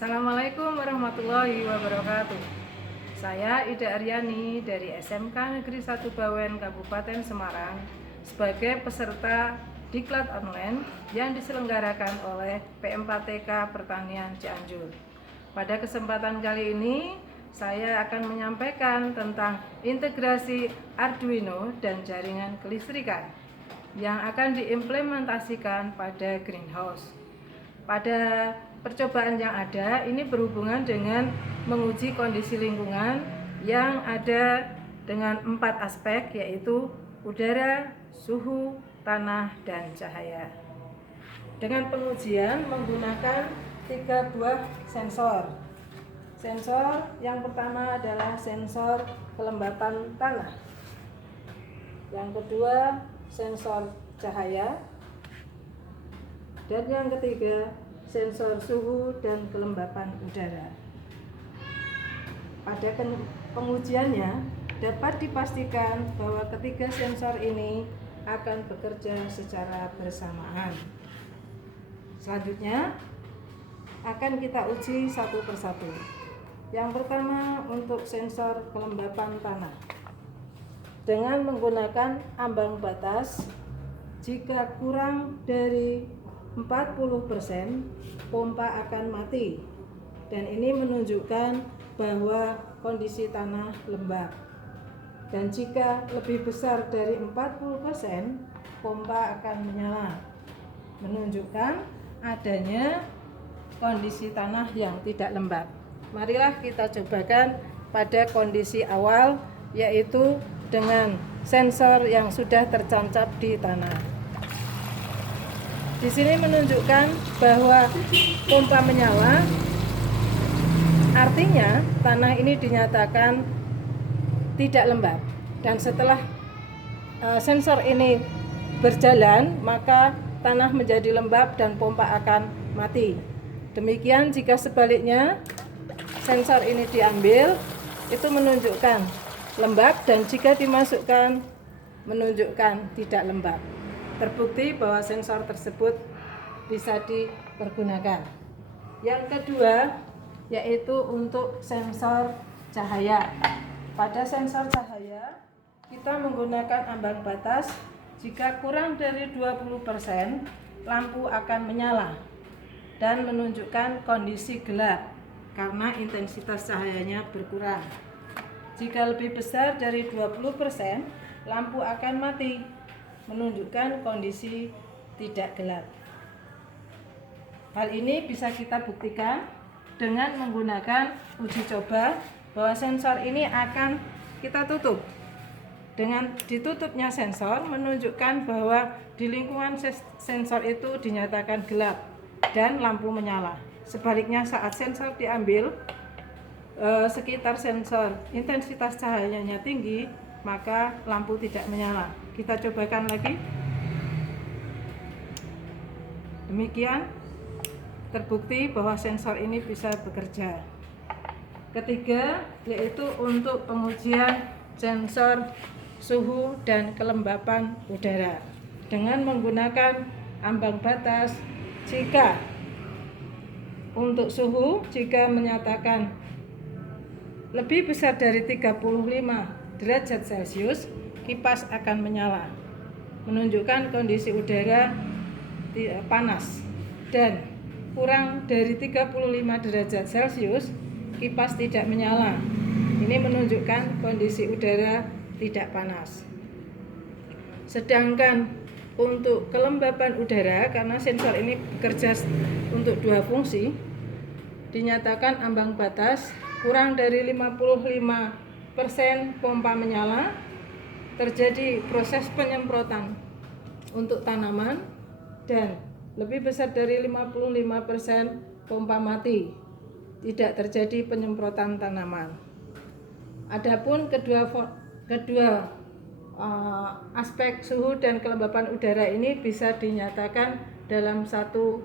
Assalamualaikum warahmatullahi wabarakatuh. Saya Ida Aryani dari SMK Negeri 1 Bawen Kabupaten Semarang sebagai peserta Diklat Online yang diselenggarakan oleh PM4TK Pertanian Cianjur. Pada kesempatan kali ini saya akan menyampaikan tentang integrasi Arduino dan jaringan kelistrikan yang akan diimplementasikan pada greenhouse. Pada percobaan yang ada, ini berhubungan dengan menguji kondisi lingkungan yang ada dengan 4 aspek, yaitu udara, suhu, tanah, dan cahaya. Dengan pengujian menggunakan 3 buah sensor. Sensor yang pertama adalah sensor kelembapan tanah. Yang kedua, sensor cahaya. Dan yang ketiga, sensor suhu dan kelembapan udara. Pada pengujiannya dapat dipastikan bahwa ketiga sensor ini akan bekerja secara bersamaan. Selanjutnya akan kita uji satu persatu. Yang pertama untuk sensor kelembapan tanah. Dengan menggunakan ambang batas, jika kurang dari 40%, pompa akan mati, dan ini menunjukkan bahwa kondisi tanah lembab. Dan jika lebih besar dari 40%, pompa akan menyala, menunjukkan adanya kondisi tanah yang tidak lembab. Marilah kita cobakan pada kondisi awal, yaitu dengan sensor yang sudah tertancap di tanah. Di sini menunjukkan bahwa pompa menyala, artinya tanah ini dinyatakan tidak lembab. Dan setelah sensor ini berjalan, maka tanah menjadi lembab dan pompa akan mati. Demikian jika sebaliknya sensor ini diambil, itu menunjukkan lembab, dan jika dimasukkan menunjukkan tidak lembab. Terbukti bahwa sensor tersebut bisa dipergunakan. Yang kedua yaitu untuk sensor cahaya. Pada sensor cahaya kita menggunakan ambang batas, jika kurang dari 20%, lampu akan menyala dan menunjukkan kondisi gelap karena intensitas cahayanya berkurang. Jika lebih besar dari 20%, lampu akan mati, menunjukkan kondisi tidak gelap. Hal ini bisa kita buktikan dengan menggunakan uji coba bahwa sensor ini akan kita tutup. Dengan ditutupnya sensor menunjukkan bahwa di lingkungan sensor itu dinyatakan gelap dan lampu menyala. Sebaliknya saat sensor diambil, sekitar sensor intensitas cahayanya tinggi, maka lampu tidak menyala. Kita cobakan lagi. Demikian terbukti bahwa sensor ini bisa bekerja. Ketiga yaitu untuk pengujian sensor suhu dan kelembapan udara dengan menggunakan ambang batas. Jika untuk suhu, jika menyatakan lebih besar dari 35 derajat Celcius, kipas akan menyala, menunjukkan kondisi udara panas. Dan kurang dari 35 derajat Celcius, kipas tidak menyala. Ini menunjukkan kondisi udara tidak panas. Sedangkan untuk kelembapan udara, karena sensor ini bekerja untuk 2 fungsi, dinyatakan ambang batas kurang dari 55%, pompa menyala, terjadi proses penyemprotan untuk tanaman, dan lebih besar dari 55%, pompa mati, tidak terjadi penyemprotan tanaman. Adapun kedua aspek suhu dan kelembapan udara ini bisa dinyatakan dalam satu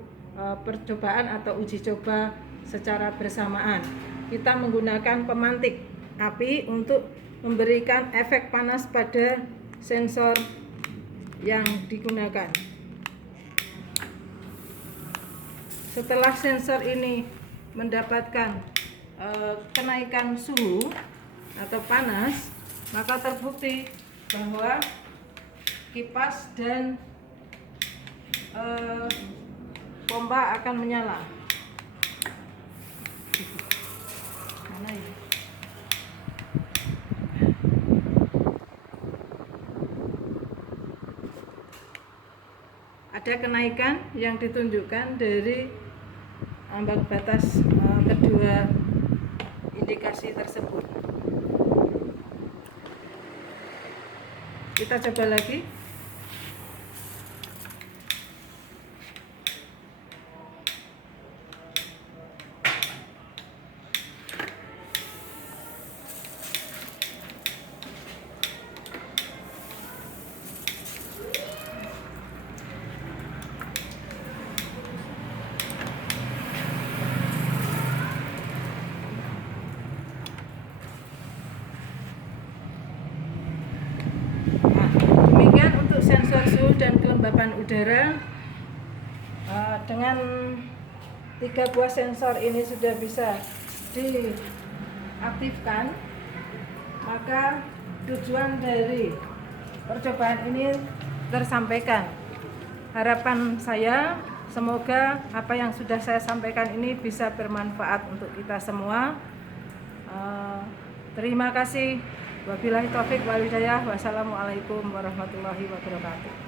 percobaan atau uji coba secara bersamaan. Kita menggunakan pemantik api untuk memberikan efek panas pada sensor yang digunakan. Setelah sensor ini mendapatkan kenaikan suhu atau panas, maka terbukti bahwa kipas dan pompa akan menyala. Mana ya? Ada kenaikan yang ditunjukkan dari ambang batas kedua indikasi tersebut. Kita coba lagi. Demikian untuk sensor suhu dan kelembapan udara. Dengan 3 buah sensor ini sudah bisa diaktifkan, maka tujuan dari percobaan ini tersampaikan. Harapan saya semoga apa yang sudah saya sampaikan ini bisa bermanfaat untuk kita semua. Terima kasih. Wabillahi taufik wal hidayah. Wassalamualaikum warahmatullahi wabarakatuh.